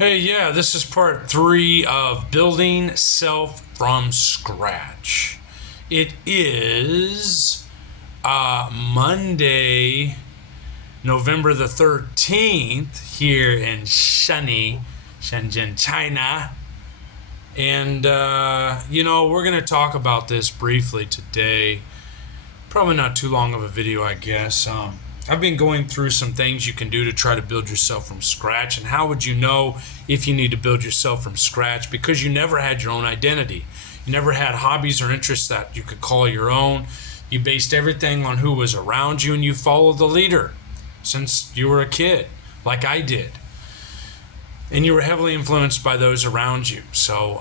Hey, yeah, this is part 3 of building self from scratch. It is Monday, November the 13th, here in sunny Shenzhen, China. And, we're going to talk about this briefly today. Probably not too long of a video, I guess. I've been going through some things you can do to try to build yourself from scratch. And how would you know if you need to build yourself from scratch? Because you never had your own identity. You never had hobbies or interests that you could call your own. You based everything on who was around you, and you followed the leader since you were a kid, like I did. And you were heavily influenced by those around you. So,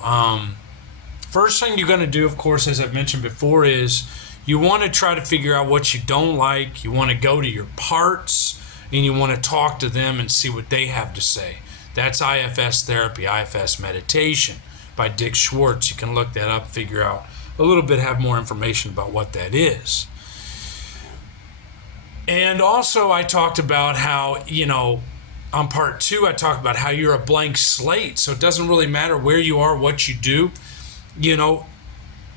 first thing you're going to do, of course, as I've mentioned before, is you want to try to figure out what you don't like. You want to go to your parts and you want to talk to them and see what they have to say. That's IFS therapy, IFS meditation by Dick Schwartz. You can look that up, figure out a little bit, have more information about what that is. And also I talked about how, on part 2, I talked about how you're a blank slate. So it doesn't really matter where you are, what you do.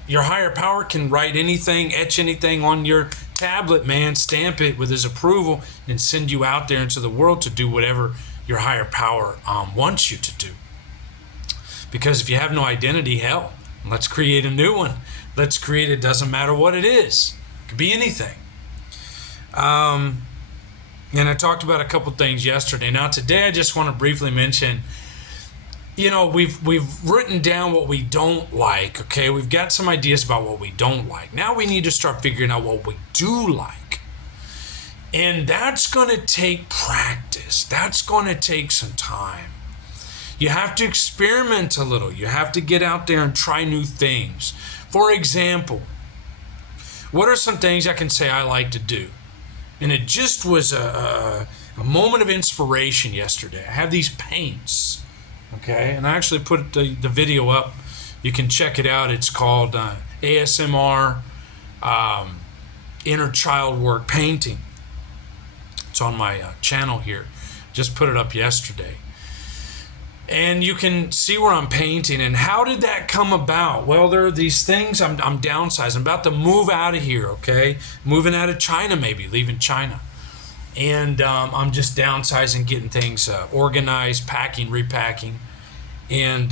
Your higher power can write anything, etch anything on your tablet, man, stamp it with his approval, and send you out there into the world to do whatever your higher power wants you to do. Because if you have no identity, hell, let's create a new one. Let's create it, doesn't matter what it is. It could be anything. And I talked about a couple things yesterday. Now today I just want to briefly mention, we've written down what we don't like, okay? We've got some ideas about what we don't like. Now we need to start figuring out what we do like. And that's going to take practice. That's going to take some time. You have to experiment a little. You have to get out there and try new things. For example, what are some things I can say I like to do? And it just was a moment of inspiration yesterday. I have these paints. Okay, and I actually put the video up. You can check it out. It's called ASMR Inner Child Work Painting. It's on my channel here. Just put it up yesterday. And you can see where I'm painting. And how did that come about? Well, there are these things. I'm downsizing. I'm about to move out of here, okay? Moving out of China maybe, leaving China. And I'm just downsizing, getting things organized, packing, repacking. And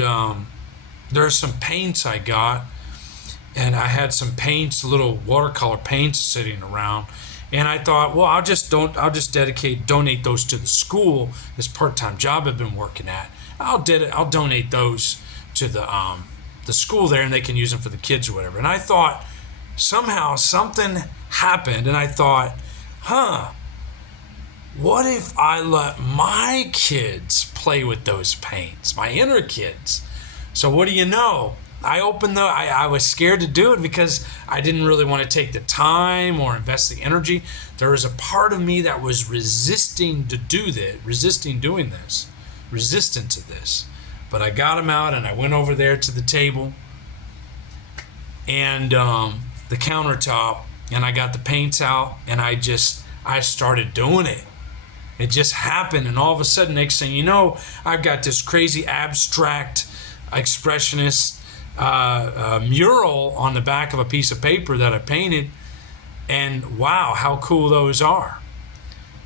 there's some paints I got. And I had some paints, little watercolor paints sitting around. And I thought, well, I'll just donate those to the school. This part-time job I've been working at. I'll donate those to the school there, and they can use them for the kids or whatever. And I thought, somehow something happened, and I thought, what if I let my kids play with those paints, my inner kids? So what do you know? I was scared to do it because I didn't really want to take the time or invest the energy. There was a part of me that was resisting resistant to this. But I got them out and I went over there to the table and the countertop, and I got the paints out, and I started doing it. It just happened, and all of a sudden, next thing you know, I've got this crazy abstract expressionist mural on the back of a piece of paper that I painted, and wow, how cool those are.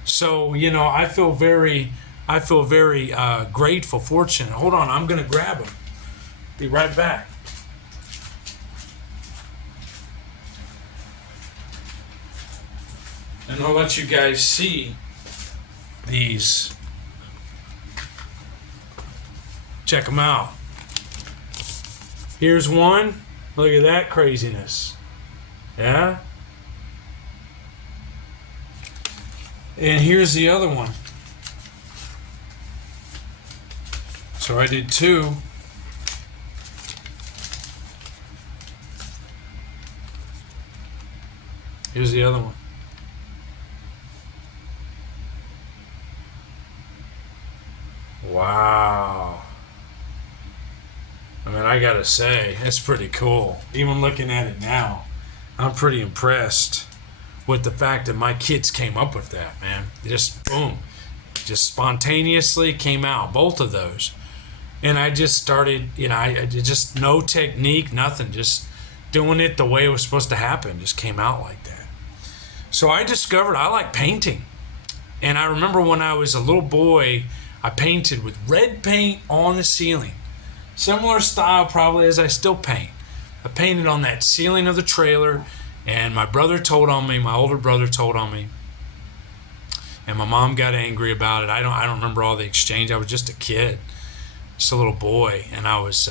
So, I feel very grateful, fortunate. Hold on, I'm going to grab them. Be right back. And I'll let you guys see these. Check them out. Here's one. Look at that craziness. Yeah? And here's the other one. So I did 2. Here's the other one. Wow. I mean, I gotta say, it's pretty cool. Even looking at it now, I'm pretty impressed with the fact that my kids came up with that, man. Just boom. Just spontaneously came out, both of those. And I just started, I just no technique, nothing, just doing it the way it was supposed to happen. Just came out like that. So I discovered I like painting. And I remember when I was a little boy, I painted with red paint on the ceiling. Similar style probably as I still paint. I painted on that ceiling of the trailer, and my brother told on me, my older brother told on me. And my mom got angry about it. I don't remember all the exchange. I was just a kid, just a little boy, and I was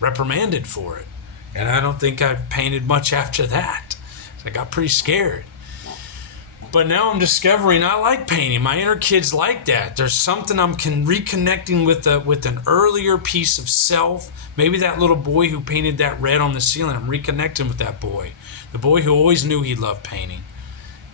reprimanded for it. And I don't think I painted much after that. I got pretty scared. But now I'm discovering I like painting. My inner kid's like that. There's something I'm reconnecting with an earlier piece of self. Maybe that little boy who painted that red on the ceiling. I'm reconnecting with that boy. The boy who always knew he loved painting.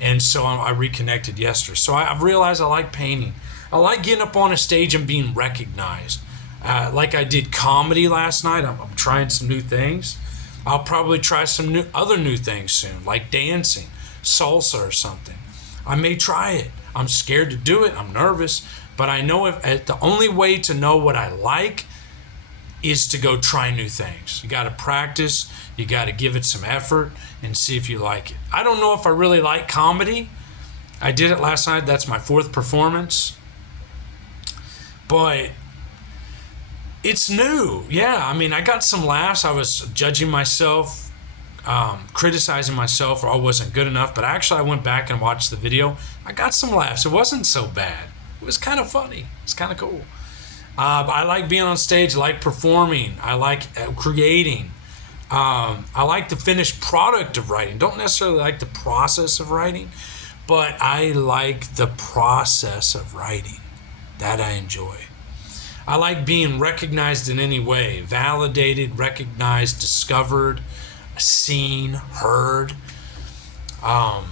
And so I reconnected yesterday. So I've realized I like painting. I like getting up on a stage and being recognized. Like I did comedy last night. I'm trying some new things. I'll probably try some other new things soon, like dancing, salsa or something. I may try it. I'm scared to do it. I'm nervous. But I know the only way to know what I like is to go try new things. You got to practice. You got to give it some effort and see if you like it. I don't know if I really like comedy. I did it last night. That's my 4th performance. But it's new. Yeah, I mean, I got some laughs. I was judging myself, criticizing myself, or I wasn't good enough. But actually, I went back and watched the video. I got some laughs. It wasn't so bad. It was kind of funny. It's kind of cool. I like being on stage. I like performing. I like creating. I like the finished product of writing. Don't necessarily like the process of writing, but I like the process of writing. That I enjoy. I like being recognized in any way. Validated, recognized, discovered, seen, heard. I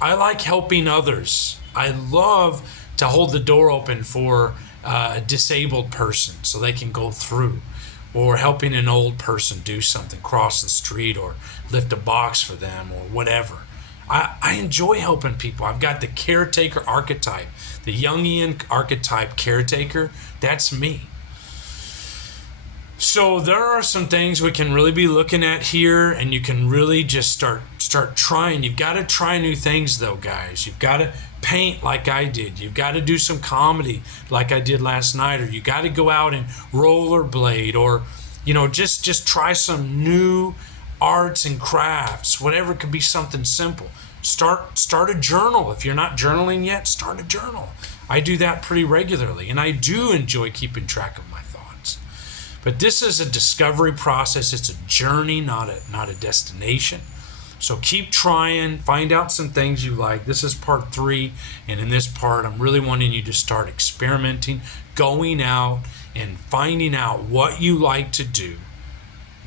like helping others. I love to hold the door open for a disabled person so they can go through, or helping an old person do something, cross the street or lift a box for them or whatever. I enjoy helping people. I've got the caretaker archetype, the Jungian archetype caretaker. That's me. So there are some things we can really be looking at here, and you can really just start trying. You've got to try new things though, guys. You've got to paint like I did. You've got to do some comedy like I did last night, or you got to go out and rollerblade, or just try some new arts and crafts. Whatever, it could be something simple. Start a journal. If you're not journaling yet, start a journal. I do that pretty regularly, and I do enjoy keeping track of my thoughts. But this is a discovery process. It's a journey, not a destination. So keep trying, find out some things you like. This is part 3, and in this part, I'm really wanting you to start experimenting, going out and finding out what you like to do.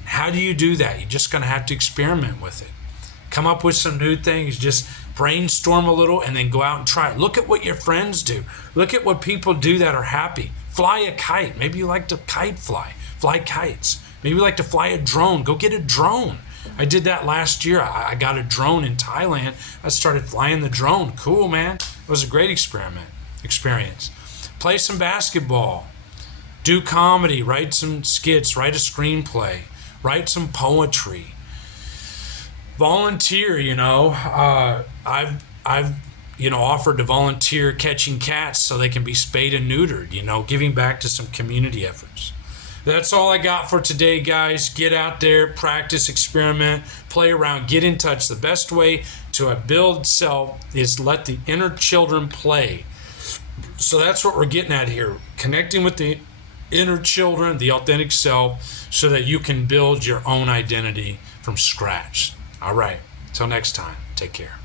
How do you do that? You're just going to have to experiment with it. Come up with some new things. Just brainstorm a little and then go out and try it. Look at what your friends do. Look at what people do that are happy. Fly a kite. Maybe you like to kite fly. Fly kites. Maybe you like to fly a drone. Go get a drone. I did that last year. I got a drone in Thailand. I started flying the drone. Cool, man. It was a great experience. Play some basketball. Do comedy. Write some skits. Write a screenplay. Write some poetry. Volunteer. I've offered to volunteer catching cats so they can be spayed and neutered. Giving back to some community efforts. That's all I got for today, guys. Get out there, practice, experiment, play around, get in touch. The best way to build self is let the inner children play. So that's what we're getting at here. Connecting with the inner children, the authentic self, so that you can build your own identity from scratch. All right. Till next time. Take care.